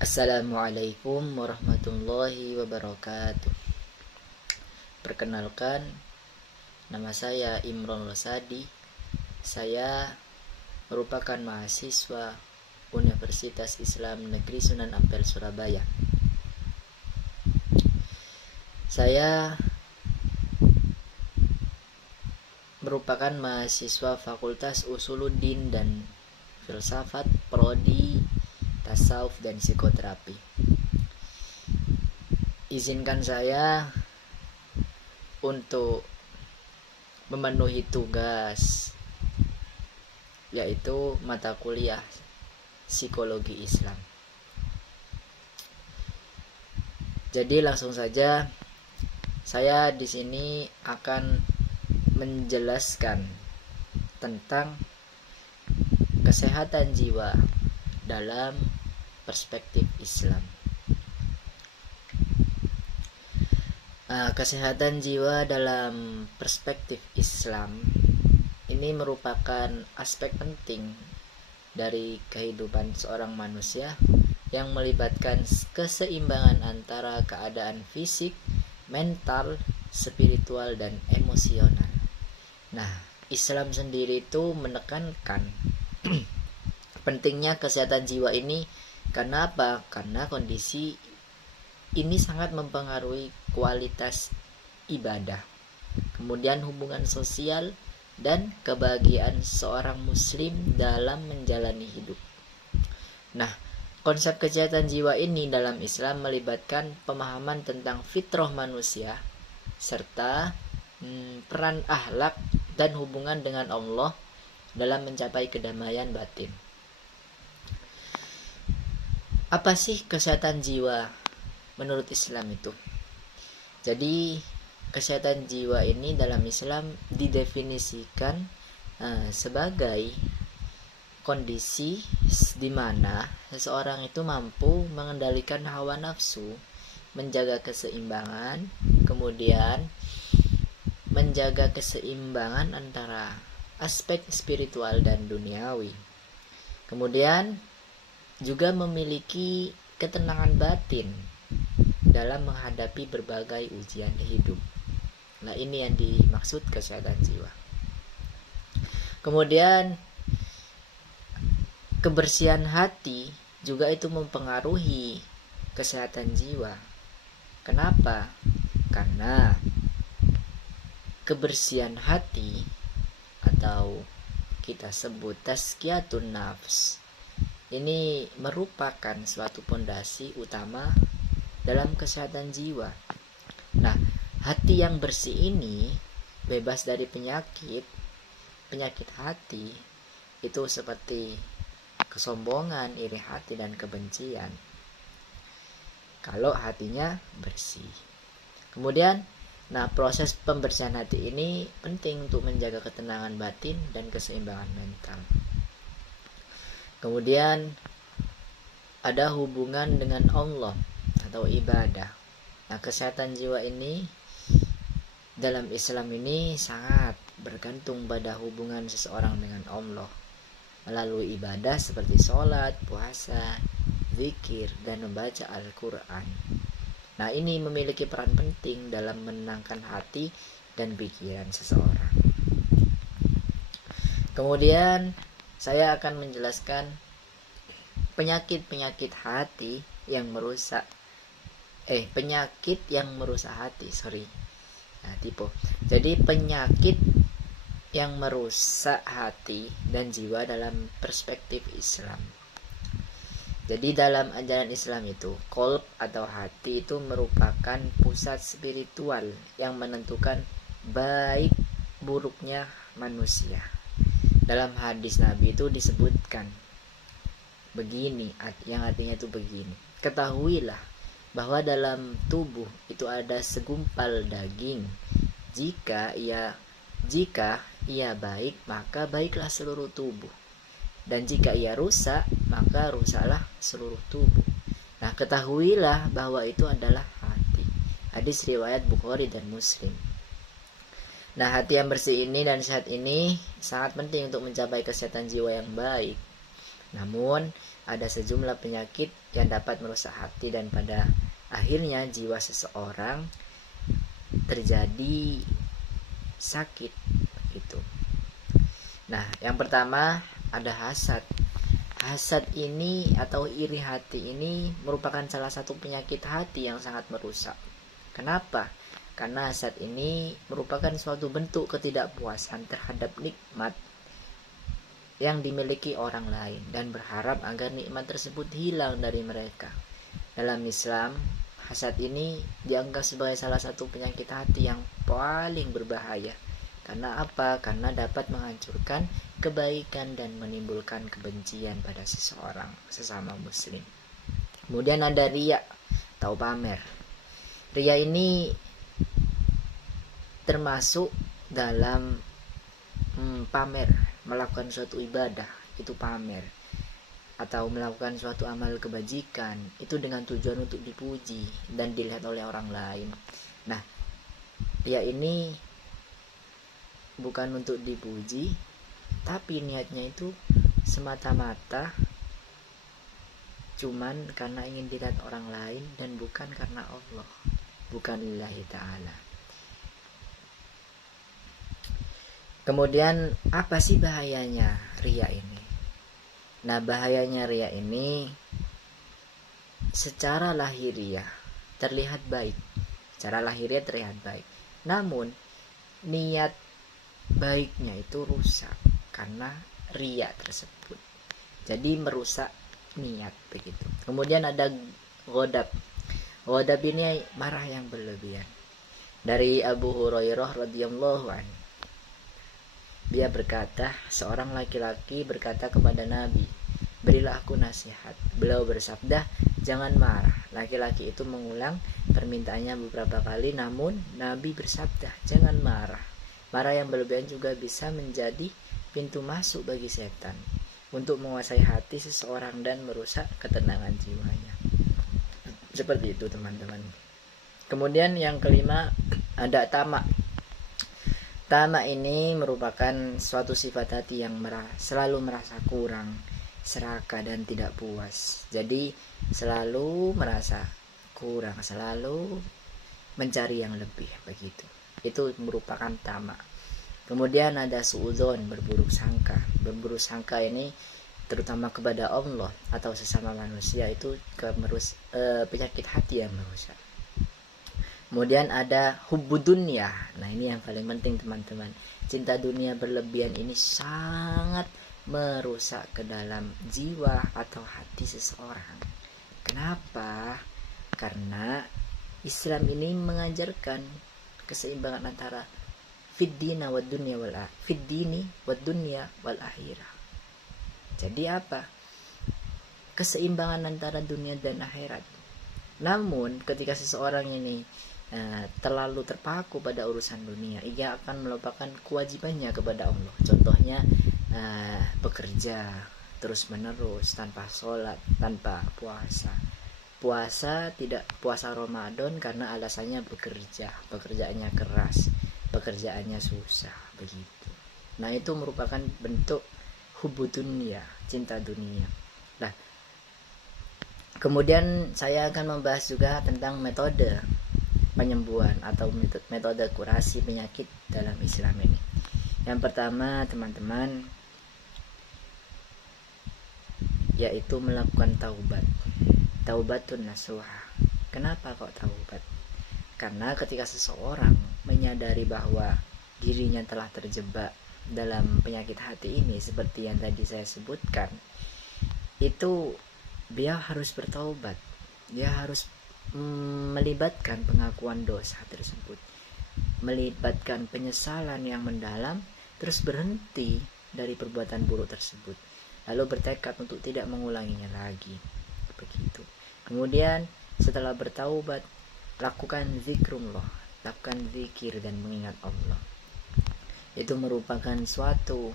Assalamualaikum warahmatullahi wabarakatuh. Perkenalkan, nama saya Imron Rosadi. Saya merupakan mahasiswa Universitas Islam Negeri Sunan Ampel, Surabaya. Saya merupakan mahasiswa Fakultas Usuluddin dan Filsafat, Prodi Tasawuf dan Psikoterapi. Izinkan saya untuk memenuhi tugas, yaitu mata kuliah Psikologi Islam. Jadi langsung saja, saya di sini akan menjelaskan tentang kesehatan jiwa dalam perspektif Islam. Kesehatan jiwa dalam perspektif Islam ini merupakan aspek penting dari kehidupan seorang manusia yang melibatkan keseimbangan antara keadaan fisik, mental, spiritual, dan emosional. Nah, Islam sendiri itu menekankan pentingnya kesehatan jiwa ini. Kenapa? Karena kondisi ini sangat mempengaruhi kualitas ibadah, kemudian hubungan sosial, dan kebahagiaan seorang muslim dalam menjalani hidup. Nah, konsep kesehatan jiwa ini dalam Islam melibatkan pemahaman tentang fitrah manusia serta peran akhlak dan hubungan dengan Allah dalam mencapai kedamaian batin. Apa sih kesehatan jiwa menurut Islam itu? Jadi kesehatan jiwa ini dalam Islam didefinisikan sebagai kondisi di mana seseorang itu mampu mengendalikan hawa nafsu, menjaga keseimbangan, kemudian menjaga keseimbangan antara aspek spiritual dan duniawi. Kemudian juga memiliki ketenangan batin dalam menghadapi berbagai ujian hidup. Nah, ini yang dimaksud kesehatan jiwa. Kemudian kebersihan hati juga itu mempengaruhi kesehatan jiwa. Kenapa? Karena kebersihan hati atau kita sebut tazkiyatun nafs ini merupakan suatu pondasi utama dalam kesehatan jiwa. Nah, hati yang bersih ini bebas dari penyakit hati itu seperti kesombongan, iri hati, dan kebencian. Kalau hatinya bersih. Kemudian, proses pembersihan hati ini penting untuk menjaga ketenangan batin dan keseimbangan mental. Kemudian ada hubungan dengan Allah atau ibadah. Nah, kesehatan jiwa ini dalam Islam ini sangat bergantung pada hubungan seseorang dengan Allah melalui ibadah seperti sholat, puasa, zikir, dan membaca Al-Quran. Nah, ini memiliki peran penting dalam menenangkan hati dan pikiran seseorang. Kemudian saya akan menjelaskan penyakit hati yang merusak hati. Jadi penyakit yang merusak hati dan jiwa dalam perspektif Islam. Jadi dalam ajaran Islam itu, qalb atau hati itu merupakan pusat spiritual yang menentukan baik buruknya manusia. Dalam hadis Nabi itu disebutkan begini, yang artinya itu begini: ketahuilah bahwa dalam tubuh itu ada segumpal daging. Jika ia baik, maka baiklah seluruh tubuh, dan jika ia rusak, maka rusaklah seluruh tubuh. Nah, ketahuilah bahwa itu adalah hati. Hadis riwayat Bukhari dan Muslim. Nah, hati yang bersih ini dan sehat ini sangat penting untuk mencapai kesehatan jiwa yang baik. Namun, ada sejumlah penyakit yang dapat merusak hati dan pada akhirnya jiwa seseorang terjadi sakit gitu. Nah, yang pertama ada hasad. Hasad ini atau iri hati ini merupakan salah satu penyakit hati yang sangat merusak. Kenapa? Karena hasad ini merupakan suatu bentuk ketidakpuasan terhadap nikmat yang dimiliki orang lain dan berharap agar nikmat tersebut hilang dari mereka. Dalam Islam, hasad ini dianggap sebagai salah satu penyakit hati yang paling berbahaya. Karena apa? Karena dapat menghancurkan kebaikan dan menimbulkan kebencian pada seseorang sesama muslim. Kemudian ada riya atau pamer. Riya ini termasuk dalam pamer, melakukan suatu ibadah itu pamer, atau melakukan suatu amal kebajikan itu dengan tujuan untuk dipuji dan dilihat oleh orang lain. Nah, riya ini bukan untuk dipuji, tapi niatnya itu semata-mata cuman karena ingin dilihat orang lain dan bukan karena Allah, bukan lillahi ta'ala. Kemudian apa sih bahayanya riya ini? Nah, bahayanya riya ini secara lahiriah terlihat baik. Secara lahiriah terlihat baik. Namun niat baiknya itu rusak karena riya tersebut. Jadi merusak niat begitu. Kemudian ada ghadab. Ghadab ini marah yang berlebihan. Dari Abu Hurairah radhiyallahu anhu, dia berkata, seorang laki-laki berkata kepada Nabi, berilah aku nasihat. Beliau bersabda, jangan marah. Laki-laki itu mengulang permintaannya beberapa kali, namun Nabi bersabda, jangan marah. Marah yang berlebihan juga bisa menjadi pintu masuk bagi setan untuk menguasai hati seseorang dan merusak ketenangan jiwanya. Seperti itu teman-teman. Kemudian yang kelima ada tamak. Tamak ini merupakan suatu sifat hati yang selalu merasa kurang, serakah dan tidak puas. Jadi selalu merasa kurang, selalu mencari yang lebih begitu. Itu merupakan tamak. Kemudian ada suudzon, berburuk sangka. Berburuk sangka ini terutama kepada Allah atau sesama manusia itu penyakit hati yang merusak. Kemudian ada hubbud dunya. Nah, ini yang paling penting teman-teman. Cinta dunia berlebihan ini sangat merusak ke dalam jiwa atau hati seseorang. Kenapa? Karena Islam ini mengajarkan keseimbangan antara fiddini wad dunya wal akhirah. Jadi apa? Keseimbangan antara dunia dan akhirat. Namun ketika seseorang ini terlalu terpaku pada urusan dunia, ia akan melupakan kewajibannya kepada Allah. Contohnya bekerja terus menerus tanpa sholat, tanpa puasa. Tidak puasa Ramadan karena alasannya bekerja, pekerjaannya keras, pekerjaannya susah begitu. Nah, itu merupakan bentuk hubbud dunya, cinta dunia. Nah, kemudian saya akan membahas juga tentang metode penyembuhan atau metode kurasi penyakit dalam Islam ini. Yang pertama teman-teman, yaitu melakukan taubat. Taubatun nasuha. Kenapa kok taubat? Karena ketika seseorang menyadari bahwa dirinya telah terjebak dalam penyakit hati ini seperti yang tadi saya sebutkan, itu dia harus bertaubat. Dia harus melibatkan pengakuan dosa tersebut, melibatkan penyesalan yang mendalam, terus berhenti dari perbuatan buruk tersebut, lalu bertekad untuk tidak mengulanginya lagi begitu. Kemudian setelah bertaubat, lakukan zikrullah, lakukan zikir dan mengingat Allah. Itu merupakan suatu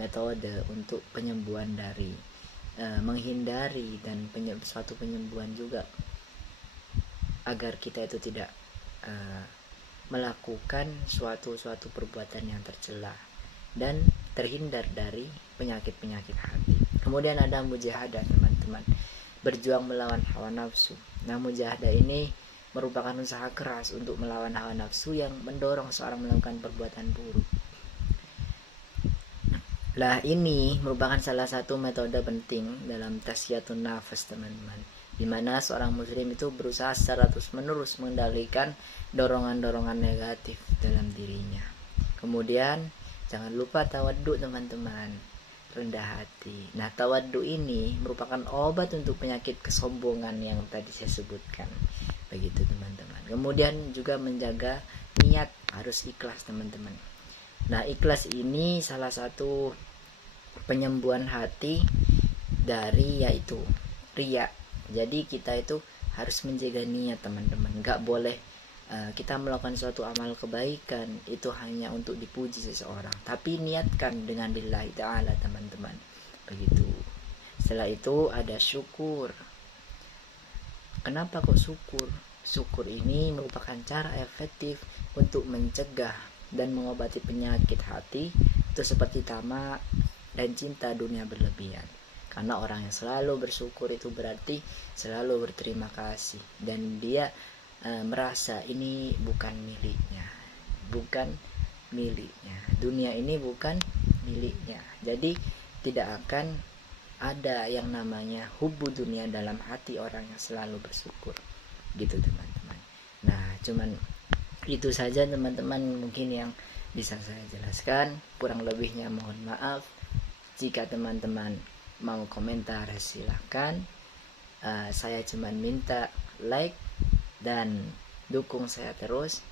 metode untuk penyembuhan dari menghindari dan suatu penyembuhan juga agar kita itu tidak melakukan suatu perbuatan yang tercela dan terhindar dari penyakit-penyakit hati. Kemudian ada mujahadah teman-teman, berjuang melawan hawa nafsu. Nah, mujahadah ini merupakan usaha keras untuk melawan hawa nafsu yang mendorong seorang melakukan perbuatan buruk. Lah, ini merupakan salah satu metode penting dalam tasfiyatun nafas teman-teman, di mana seorang muslim itu berusaha secara terus-menerus mengendalikan dorongan-dorongan negatif dalam dirinya. Kemudian jangan lupa tawaddu teman-teman, rendah hati. Nah, tawaddu ini merupakan obat untuk penyakit kesombongan yang tadi saya sebutkan. Begitu teman-teman. Kemudian juga menjaga niat, harus ikhlas teman-teman. Nah, ikhlas ini salah satu penyembuhan hati dari yaitu riya. Jadi kita itu harus menjaga niat teman-teman. Gak boleh kita melakukan suatu amal kebaikan itu hanya untuk dipuji seseorang, tapi niatkan dengan lillahi ta'ala teman-teman. Begitu. Setelah itu ada syukur. Kenapa kok syukur? Syukur ini merupakan cara efektif untuk mencegah dan mengobati penyakit hati itu seperti tamak dan cinta dunia berlebihan. Karena orang yang selalu bersyukur itu berarti selalu berterima kasih, dan dia merasa ini bukan miliknya, dunia ini bukan miliknya. Jadi tidak akan ada yang namanya hubbu dunia dalam hati orang yang selalu bersyukur, gitu teman-teman. Nah, cuman itu saja teman-teman mungkin yang bisa saya jelaskan. Kurang lebihnya mohon maaf. Jika teman-teman mau komentar silahkan. Saya cuma minta like dan dukung saya terus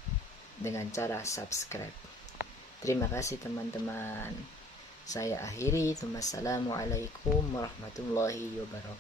dengan cara subscribe. Terima kasih teman-teman. Saya akhiri. Wassalamualaikum warahmatullahi wabarakatuh.